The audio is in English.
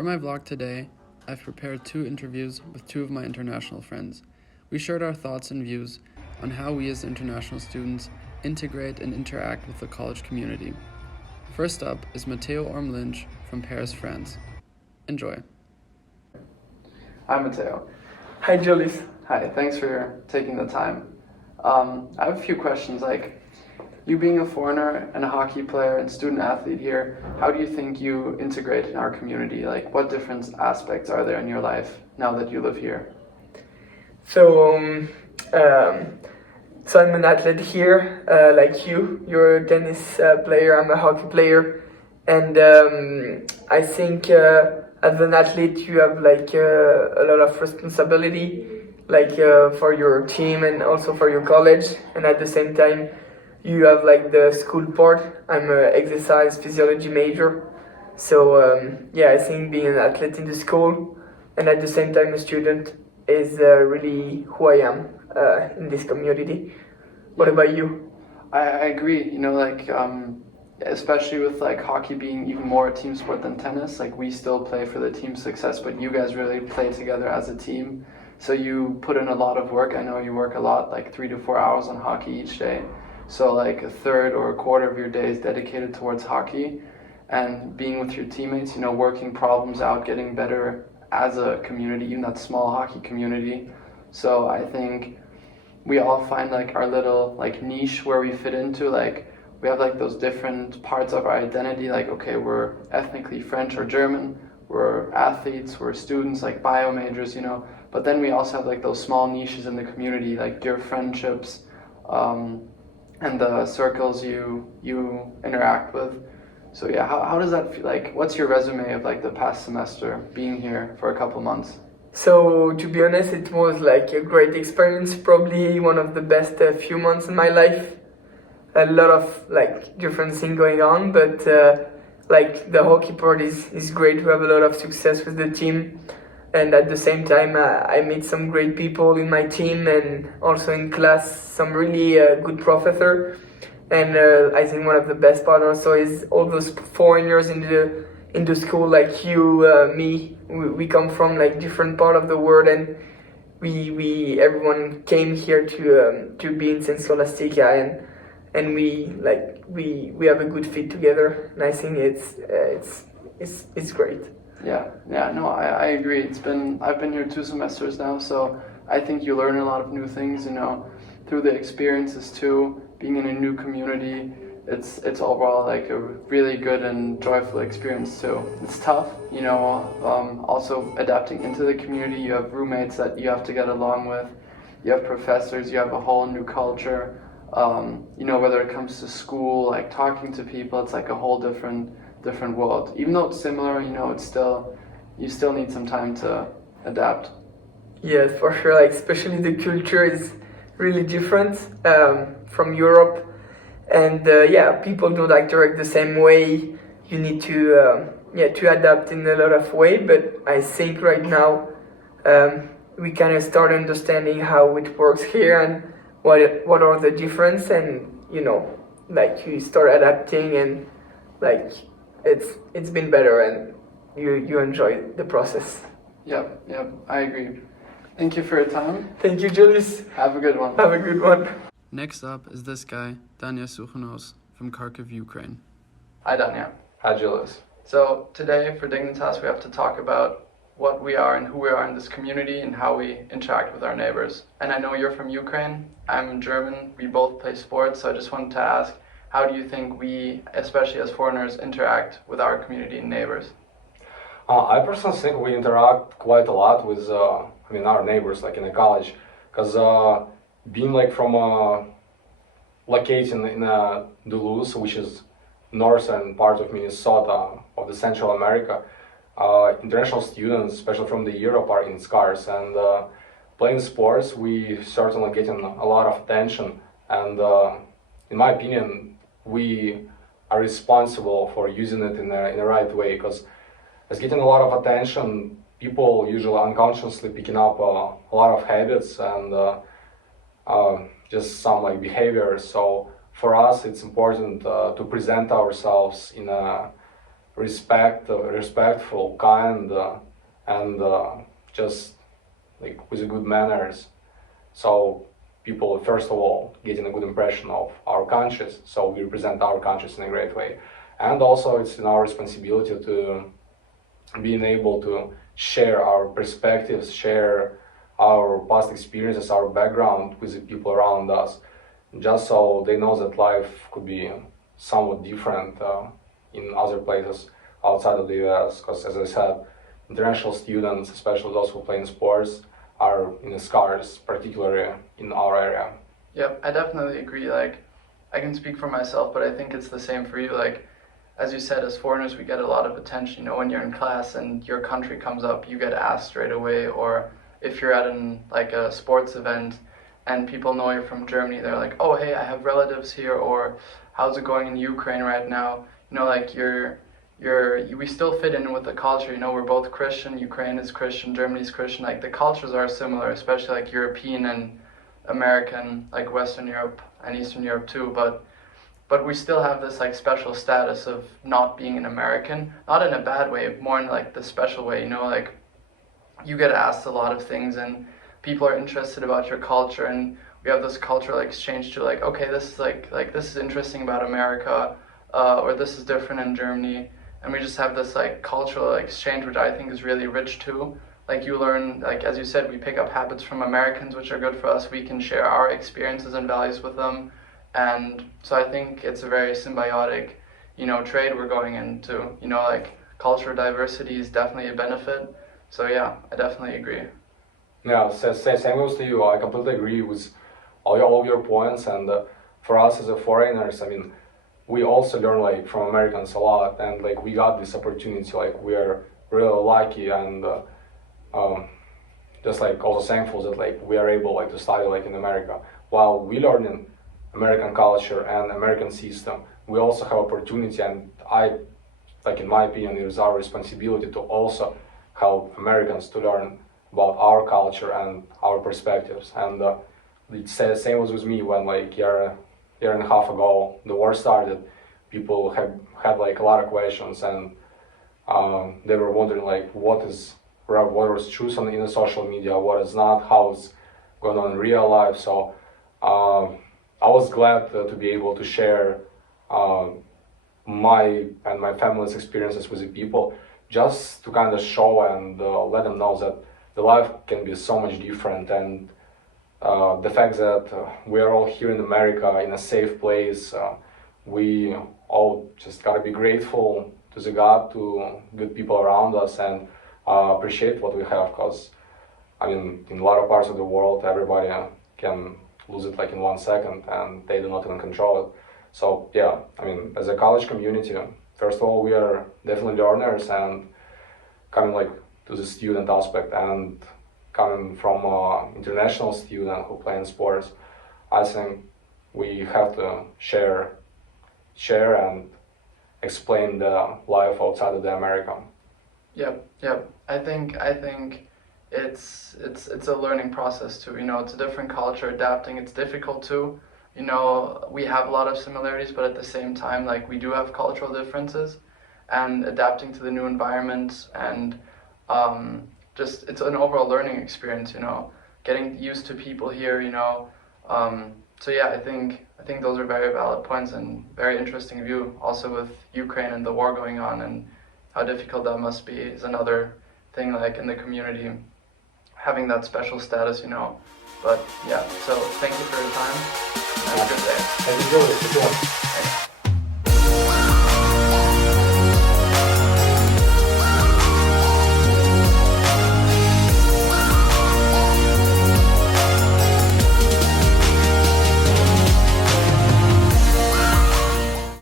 For my vlog today, I've prepared 2 interviews with 2 of my international friends. We shared our thoughts and views on how we as international students integrate and interact with the college community. First up is Matteo Orm-Lynch from Paris, France. Enjoy. Hi, Matteo. Hi, Julius. Hi, thanks for taking the time. I have a few questions, like you being a foreigner and a hockey player and student athlete here, how do you think you integrate in our community? Like, what different aspects are there in your life now that you live here? So I'm an athlete here, like you. You're a tennis player, I'm a hockey player. And I think as an athlete you have like a lot of responsibility, like for your team and also for your college. And at the same time, you have like the school part. I'm an exercise physiology major. So I think being an athlete in the school and at the same time a student is really who I am in this community. What about you? I agree, especially with like hockey being even more a team sport than tennis, like we still play for the team success, but you guys really play together as a team. So you put in a lot of work. I know you work a lot, like 3 to 4 hours on hockey each day. So like a third or a quarter of your day is dedicated towards hockey and being with your teammates, working problems out, getting better as a community, even that small hockey community. So I think we all find like our little like niche where we fit into, like we have like those different parts of our identity, like okay, we're ethnically French or German, we're athletes, we're students, like bio majors, but then we also have like those small niches in the community, like your friendships, and the circles you interact with. So yeah, how does that feel? Like, what's your resume of like the past semester being here for a couple months? So to be honest, it was like a great experience, probably one of the best few months in my life. A lot of like different things going on, but like the hockey part is great. We have a lot of success with the team, and at the same time I meet some great people in my team and also in class, some really good professor. And I think one of the best part also is all those foreigners in the school, like you, me. We come from like different part of the world, and we everyone came here to be in Saint Scholastica, and we have a good fit together, and I think it's great. No, I agree. I've been here 2 semesters now, so I think you learn a lot of new things, through the experiences too. Being in a new community, it's overall like a really good and joyful experience too. It's tough, also adapting into the community. You have roommates that you have to get along with. You have professors. You have a whole new culture. Whether it comes to school, like talking to people, it's like a whole different world. Even though it's similar, you still need some time to adapt. Yes, for sure. Like especially the culture is really different from Europe, and people don't interact the same way. You need to adapt in a lot of way. But I think right now we kind of start understanding how it works here and what are the difference, and like you start adapting, and like it's been better, and you enjoy the process. Yep, I agree. Thank you for your time. Thank you, Julius. Have a good one. Have a good one. Next up is this guy, Dania Sukhanos from Kharkiv, Ukraine. Hi, Dania. Hi, Julius. So today for Dignitas, we have to talk about what we are and who we are in this community and how we interact with our neighbors. And I know you're from Ukraine, I'm German, we both play sports, so I just wanted to ask, how do you think we, especially as foreigners, interact with our community and neighbors? I personally think we interact quite a lot with our neighbors, like in the college, because being like from located in Duluth, which is northern part of Minnesota, of the Central America, international students, especially from the Europe, are in scarce, and playing sports, we certainly getting a lot of attention, and in my opinion, we are responsible for using it in the right way, because it's getting a lot of attention. People usually unconsciously picking up a lot of habits and just some like behaviors. So for us, it's important to present ourselves in a respectful, kind, and just like with good manners. So people, first of all, getting a good impression of our countries. So we represent our countries in a great way, and also it's in our responsibility to being able to share our perspectives, share our past experiences, our background with the people around us, just so they know that life could be somewhat different in other places outside of the US. Because as I said, international students, especially those who play in sports, are in scarce, particularly in our area. Yep, I definitely agree. Like, I can speak for myself, but I think it's the same for you. Like, as you said, as foreigners, we get a lot of attention. You know, when you're in class and your country comes up, you get asked straight away. Or if you're at like a sports event and people know you're from Germany, they're like, "Oh, hey, I have relatives here," or "How's it going in Ukraine right now?" You know, like we still fit in with the culture. You know, we're both Christian. Ukraine is Christian. Germany's Christian. Like the cultures are similar, especially like European and American, like Western Europe and Eastern Europe too. But we still have this like special status of not being an American, not in a bad way, more in like the special way. You know, like you get asked a lot of things and people are interested about your culture, and we have this cultural exchange to like, okay, this is like this is interesting about America, or this is different in Germany, and we just have this like cultural exchange, which I think is really rich too. Like you learn, like as you said, we pick up habits from Americans, which are good for us. We can share our experiences and values with them, and so I think it's a very symbiotic, you know, trade we're going into. You know, like cultural diversity is definitely a benefit. So yeah, I definitely agree. Yeah, same goes to you. I completely agree with all of your points. And for us as a foreigners, I mean, we also learn like from Americans a lot, and like we got this opportunity. Like we are really lucky, and just like also thankful that like we are able like to study like in America. While we learn in American culture and American system, we also have opportunity, and like in my opinion, it is our responsibility to also help Americans to learn about our culture and our perspectives. And it's the same was with me when like year and a half ago the war started. People had like a lot of questions, and they were wondering like what was truth in the social media, what is not, how it's going on in real life. So I was glad to be able to share my and my family's experiences with the people, just to kind of show and let them know that the life can be so much different, and the fact that we are all here in America in a safe place, we all just gotta be grateful to the God, to good people around us, and appreciate what we have, because I mean, in a lot of parts of the world, everybody can lose it like in 1 second, and they do not even control it. So yeah, I mean, as a college community, first of all, we are definitely learners, and coming like to the student aspect, and coming from an international student who play in sports, I think we have to share and explain the life outside of the America. Yep. I think it's a learning process too. You know, it's a different culture. Adapting, it's difficult too. You know, we have a lot of similarities, but at the same time, like we do have cultural differences, and adapting to the new environment, and just it's an overall learning experience. You know, getting used to people here. You know, so yeah, I think those are very valid points and very interesting view. Also with Ukraine and the war going on and how difficult that must be is another thing. Like in the community, having that special status. You know, but yeah. So thank you for your time. Have a good day. Thank you, Julius.